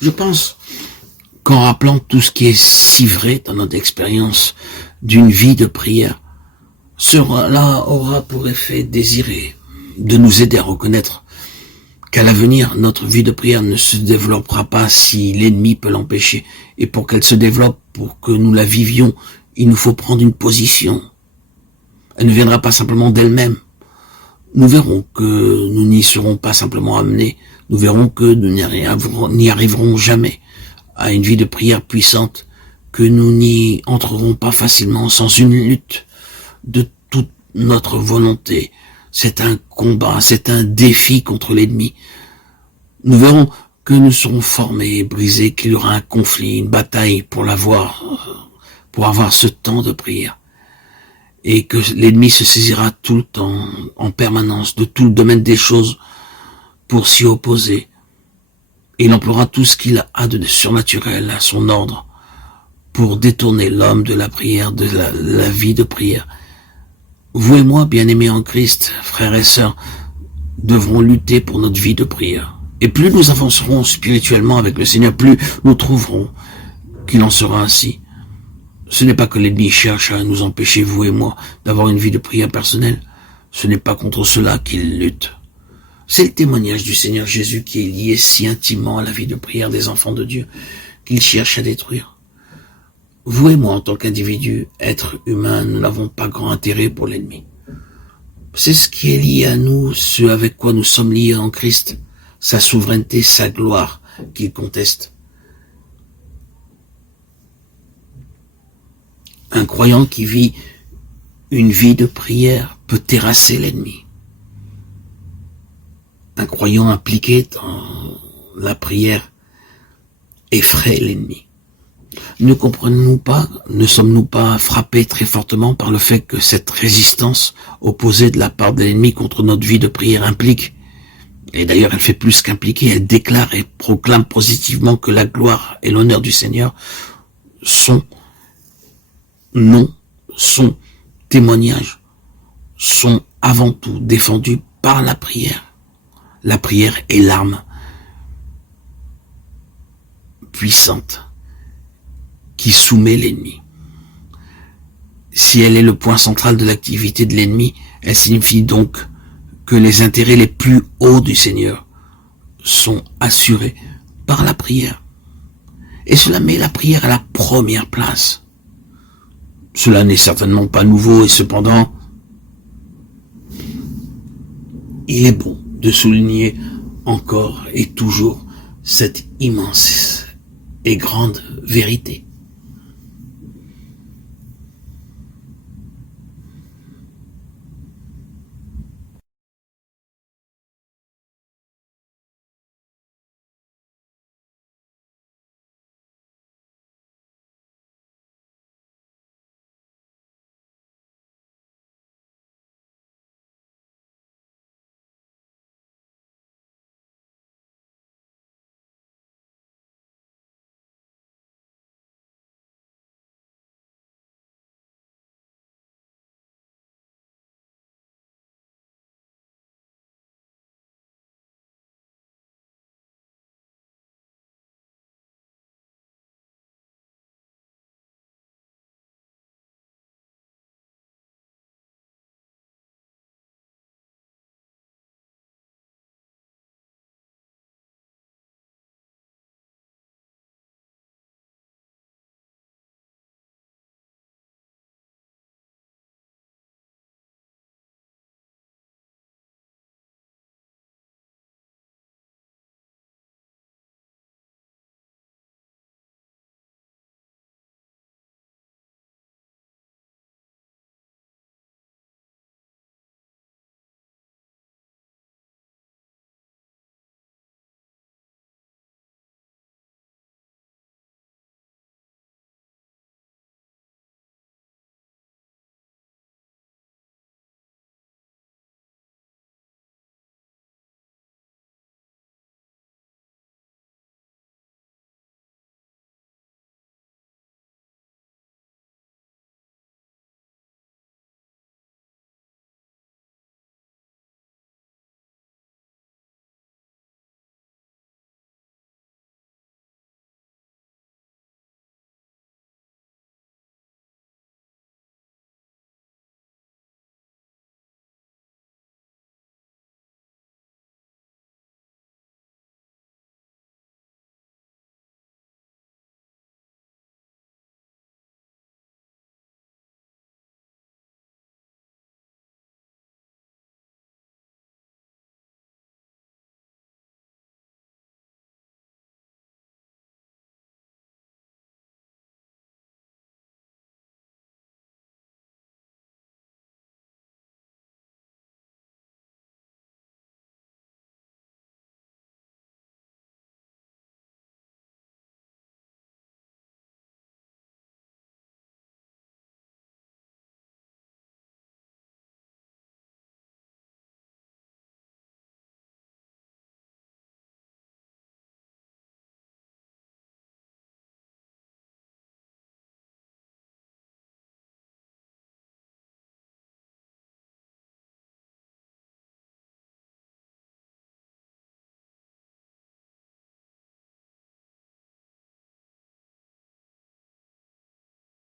Je pense qu'en rappelant tout ce qui est si vrai dans notre expérience d'une vie de prière, cela aura pour effet désiré de nous aider à reconnaître qu'à l'avenir, notre vie de prière ne se développera pas si l'ennemi peut l'empêcher. Et pour qu'elle se développe, pour que nous la vivions, il nous faut prendre une position. Elle ne viendra pas simplement d'elle-même. Nous verrons que nous n'y serons pas simplement amenés. Nous verrons que nous n'y arriverons jamais à une vie de prière puissante, que nous n'y entrerons pas facilement sans une lutte de toute notre volonté. C'est un combat, c'est un défi contre l'ennemi. Nous verrons que nous serons formés et brisés, qu'il y aura un conflit, une bataille pour avoir ce temps de prière. Et que l'ennemi se saisira tout le temps, en permanence, de tout le domaine des choses pour s'y opposer. Et il emploiera tout ce qu'il a de surnaturel à son ordre pour détourner l'homme de la prière, de la vie de prière. Vous et moi, bien-aimés en Christ, frères et sœurs, devrons lutter pour notre vie de prière. Et plus nous avancerons spirituellement avec le Seigneur, plus nous trouverons qu'il en sera ainsi. Ce n'est pas que l'ennemi cherche à nous empêcher, vous et moi, d'avoir une vie de prière personnelle. Ce n'est pas contre cela qu'il lutte. C'est le témoignage du Seigneur Jésus qui est lié si intimement à la vie de prière des enfants de Dieu qu'il cherche à détruire. Vous et moi, en tant qu'individus, êtres humains, nous n'avons pas grand intérêt pour l'ennemi. C'est ce qui est lié à nous, ce avec quoi nous sommes liés en Christ, sa souveraineté, sa gloire qu'il conteste. Un croyant qui vit une vie de prière peut terrasser l'ennemi. Un croyant impliqué dans la prière effraie l'ennemi. Ne comprenons-nous pas, ne sommes-nous pas frappés très fortement par le fait que cette résistance opposée de la part de l'ennemi contre notre vie de prière implique, et d'ailleurs elle fait plus qu'impliquer, elle déclare et proclame positivement que la gloire et l'honneur du Seigneur sont témoignages, sont avant tout défendus par la prière. La prière est l'arme puissante qui soumet l'ennemi. Si elle est le point central de l'activité de l'ennemi, elle signifie donc que les intérêts les plus hauts du Seigneur sont assurés par la prière. Et cela met la prière à la première place. Cela n'est certainement pas nouveau et cependant, il est bon de souligner encore et toujours cette immense et grande vérité.